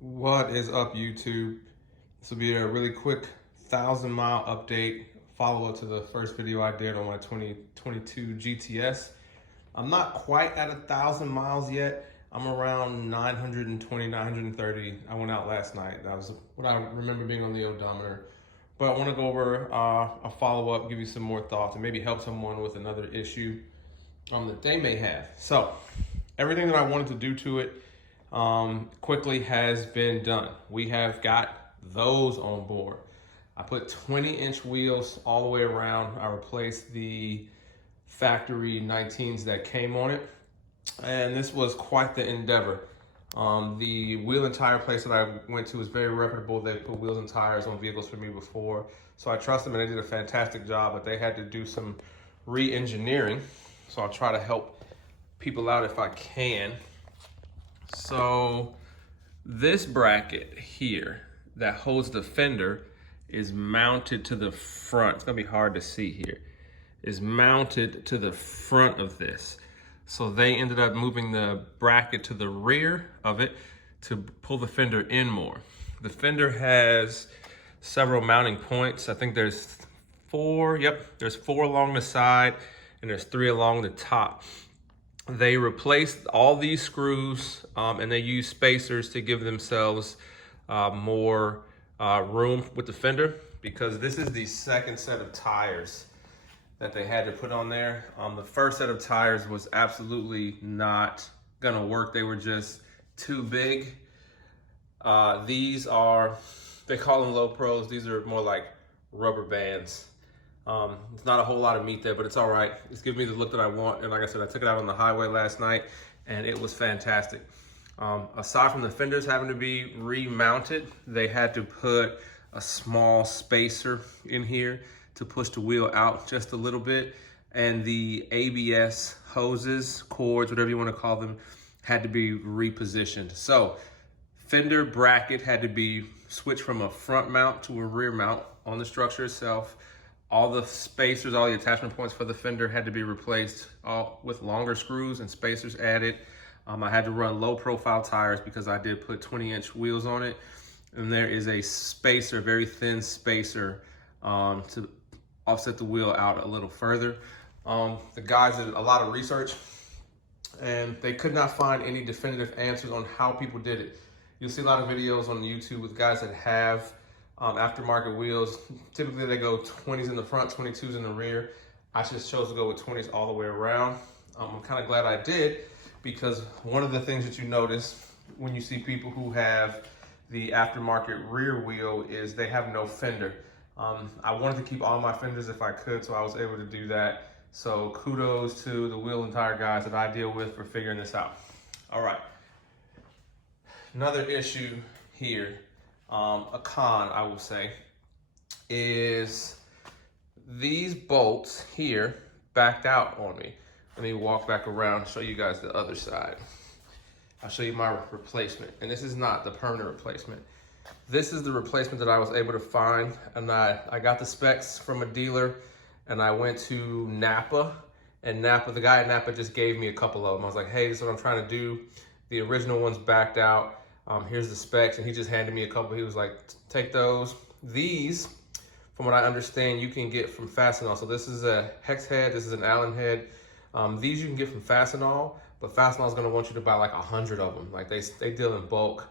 What is up, YouTube? This will be a really quick 1,000-mile update, follow-up to the first video I did on my 2022 GTS. I'm not quite at 1,000 miles yet. I'm around 920, 930. I went out last night. That was what I remember being on the odometer. But I want to go over a follow-up, give you some more thoughts, and maybe help someone with another issue that they may have. So everything that I wanted to do to it quickly has been done. We have got those on board. I put 20-inch wheels all the way around. I replaced the factory 19s that came on it, and this was quite the endeavor. The wheel and tire place that I went to is very reputable. They put wheels and tires on vehicles for me before, so I trust them, and they did a fantastic job, but they had to do some re-engineering, so I'll try to help people out if I can. So this bracket here that holds the fender is mounted to the front. It's gonna be hard to see here. Is mounted to the front of this. So they ended up moving the bracket to the rear of it to pull the fender in more. The fender has several mounting points. I think there's four, there's four along the side and there's three along the top. They replaced all these screws and they used spacers to give themselves more room with the fender, because this is the second set of tires that they had to put on there. The first set of tires was absolutely not gonna work. They were just too big. These are, they call them low pros. These are more like rubber bands. It's not a whole lot of meat there, but it's all right. It's giving me the look that I want. And like I said, I took it out on the highway last night and it was fantastic. Aside from the fenders having to be remounted, they had to put a small spacer in here to push the wheel out just a little bit. And the ABS hoses, cords, whatever you want to call them, had to be repositioned. So fender bracket had to be switched from a front mount to a rear mount on the structure itself. All the spacers, all the attachment points for the fender had to be replaced, all with longer screws and spacers added. I had to run low profile tires because I did put 20-inch wheels on it. And there is a spacer, very thin spacer, to offset the wheel out a little further. The guys did a lot of research and they could not find any definitive answers on how people did it. You'll see a lot of videos on YouTube with guys that have aftermarket wheels. Typically they go 20s in the front, 22s in the rear. I just chose to go with 20s all the way around. I'm kind of glad I did, because one of the things that you notice when you see people who have the aftermarket rear wheel is they have no fender. I wanted to keep all my fenders if I could, so I was able to do that. So kudos to the wheel and tire guys that I deal with for figuring this out. All right, another issue here, a con, I will say, is these bolts here backed out on me. Let me walk back around and show you guys the other side. I'll show you my replacement. And this is not the permanent replacement. This is the replacement that I was able to find. And I got the specs from a dealer and I went to Napa. And the guy at Napa just gave me a couple of them. I was like, hey, this is what I'm trying to do. The original one's backed out. Here's the specs. And he just handed me a couple. He was like, take those. These, from what I understand, you can get from Fastenal. So this is a hex head. This is an Allen head. These you can get from Fastenal, but Fastenal is going to want you to buy like 100 of them. Like they deal in bulk.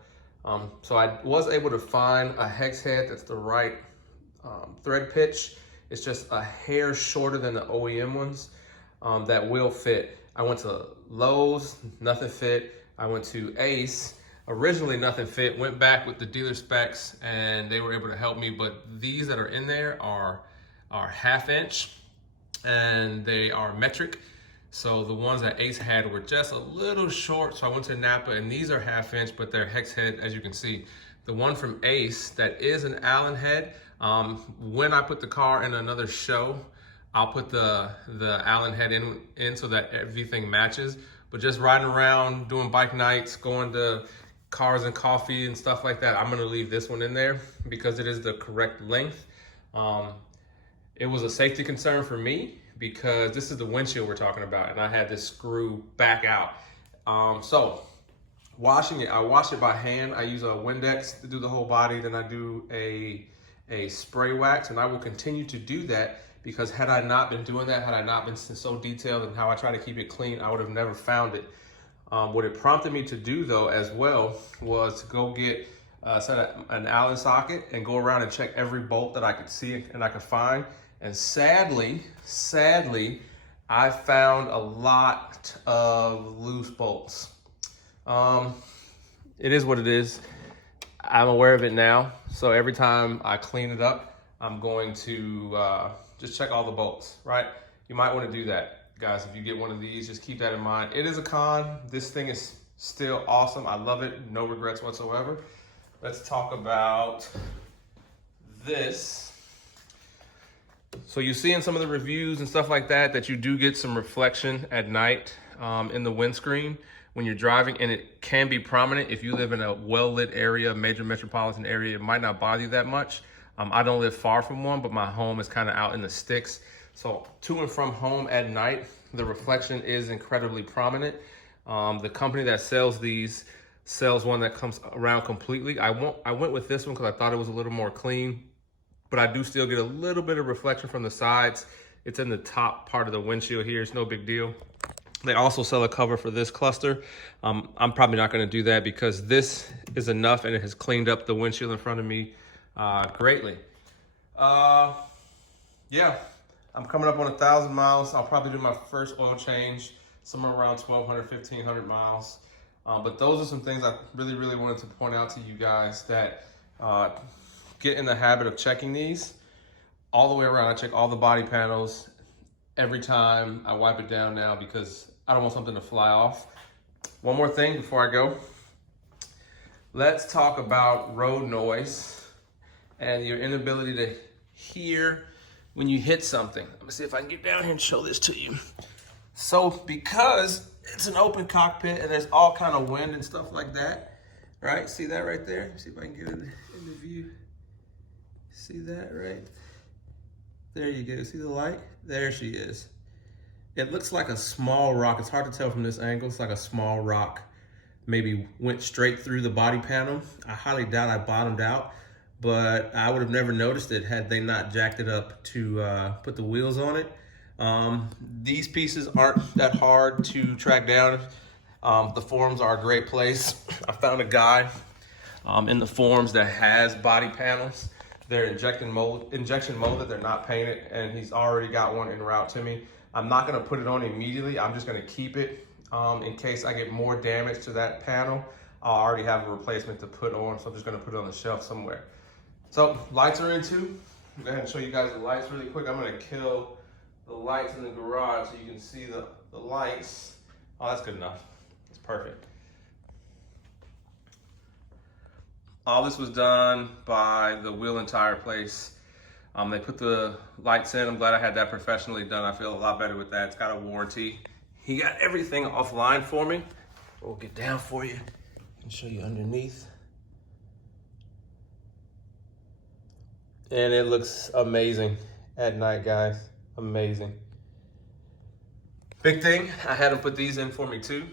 So I was able to find a hex head that's the right thread pitch. It's just a hair shorter than the OEM ones that will fit. I went to Lowe's, nothing fit. I went to Ace. Originally nothing fit, went back with the dealer specs and they were able to help me, but these that are in there are 1/2 inch and they are metric. So the ones that Ace had were just a little short, so I went to Napa and these are 1/2 inch, but they're hex head, as you can see. The one from Ace that is an Allen head, when I put the car in another show, I'll put the Allen head in so that everything matches. But just riding around, doing bike nights, going to Cars and Coffee and stuff like that, I'm gonna leave this one in there because it is the correct length. It was a safety concern for me because this is the windshield we're talking about and I had this screw back out. So Washing it, I wash it by hand. I use a Windex to do the whole body. Then I do a spray wax, and I will continue to do that because had I not been doing that, had I not been so detailed in how I try to keep it clean, I would have never found it. What it prompted me to do though as well was to go get set an Allen socket and go around and check every bolt that I could see and I could find. And sadly, I found a lot of loose bolts. It is what it is. I'm aware of it now. So every time I clean it up, I'm going to just check all the bolts, right? You might want to do that. Guys, if you get one of these, just keep that in mind. It is a con. This thing is still awesome. I love it. No regrets whatsoever. Let's talk about this. So you see in some of the reviews and stuff like that you do get some reflection at night in the windscreen when you're driving, and it can be prominent. If you live in a well-lit area, major metropolitan area, it might not bother you that much. I don't live far from one, but my home is kind of out in the sticks. So to and from home at night, the reflection is incredibly prominent. The company that sells these sells one that comes around completely. I went with this one because I thought it was a little more clean, but I do still get a little bit of reflection from the sides. It's in the top part of the windshield here. It's no big deal. They also sell a cover for this cluster. I'm probably not going to do that because this is enough and it has cleaned up the windshield in front of me greatly. Yeah, I'm coming up on 1,000 miles. I'll probably do my first oil change somewhere around 1,200, 1,500 miles. But those are some things I really wanted to point out to you guys that get in the habit of checking these all the way around. I check all the body panels every time I wipe it down now because I don't want something to fly off. One more thing before I go. Let's talk about road noise and your inability to hear when you hit something. Let me see if I can get down here and show this to you. So because it's an open cockpit and there's all kind of wind and stuff like that, right? See that right there? See if I can get it in the view. See that, right? There you go. See the light? There she is. It looks like a small rock. It's hard to tell from this angle. It's like a small rock maybe went straight through the body panel. I highly doubt I bottomed out, but I would have never noticed it had they not jacked it up to put the wheels on it. These pieces aren't that hard to track down. The forums are a great place. I found a guy in the forums that has body panels. They're injection molded, they're not painted, and he's already got one en route to me. I'm not gonna put it on immediately. I'm just gonna keep it in case I get more damage to that panel. I already have a replacement to put on, so I'm just gonna put it on the shelf somewhere. So lights are into. I'll go ahead and show you guys the lights really quick. I'm gonna kill the lights in the garage so you can see the lights. Oh, that's good enough. It's perfect. All this was done by the wheel and tire place. They put the lights in. I'm glad I had that professionally done. I feel a lot better with that. It's got a warranty. He got everything offline for me. We'll get down for you and show you underneath. And it looks amazing at night, guys. Amazing. Big thing, I had him put these in for me too.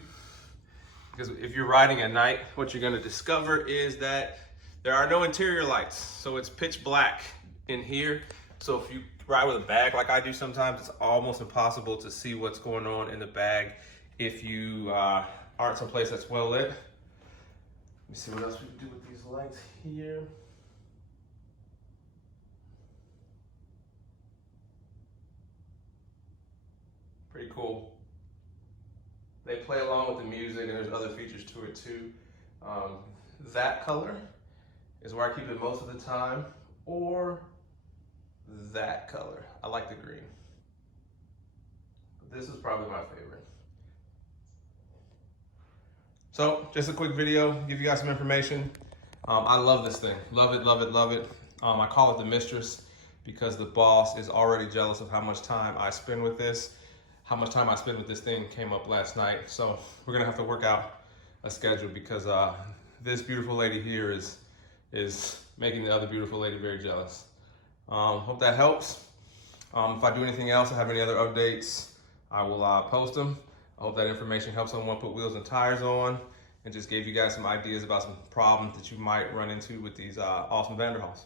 Because if you're riding at night, what you're gonna discover is that there are no interior lights. So it's pitch black in here. So if you ride with a bag like I do sometimes, it's almost impossible to see what's going on in the bag if you aren't someplace that's well lit. Let me see what else we can do with these lights here. Pretty cool. They play along with the music and there's other features to it too. That color is where I keep it most of the time, or that color. I like the green. This is probably my favorite. So just a quick video, give you guys some information. I love this thing. Love it, love it, love it. I call it the mistress because the boss is already jealous of how much time I spend with this. How much time I spend with this thing came up last night. So we're gonna have to work out a schedule because this beautiful lady here is making the other beautiful lady very jealous. Hope that helps. If I do anything else, I have any other updates, I will post them. I hope that information helps someone put wheels and tires on. and just gave you guys some ideas about some problems that you might run into with these awesome Vanderhalls.